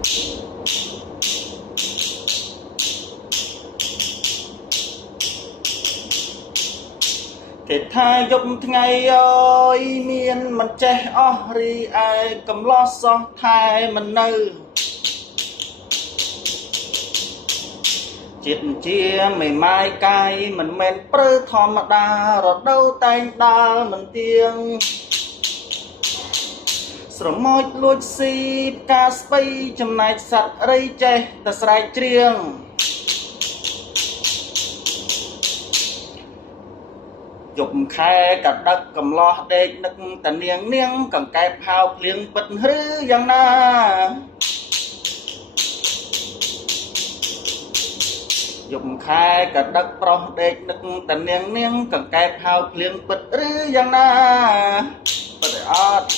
គេថាយប់ថ្ងៃអើយមានមិនចេះអស់រីឯកំឡោះសោះថែមិននៅចិត្តជាមេម៉ាយកាយមិនមែនព្រឺធម្មតារដូវតែងដើរមិនទៀងស្រមោចលួចស៊ីផ្កាស្ពៃចំណែកសត្វរីចេះតែស្រែកច្រៀងយប់ខែកដឹកកំឡោះដេកនឹកតនាងនាងកង្កែបហៅភ្លៀងពិតឬយ៉ាងណាយប់ខែកដឹកប្រុសដេកនឹកតនាងនាងកង្កែបហៅភ្លៀងពិតឬយ៉ាងណាពិតអត់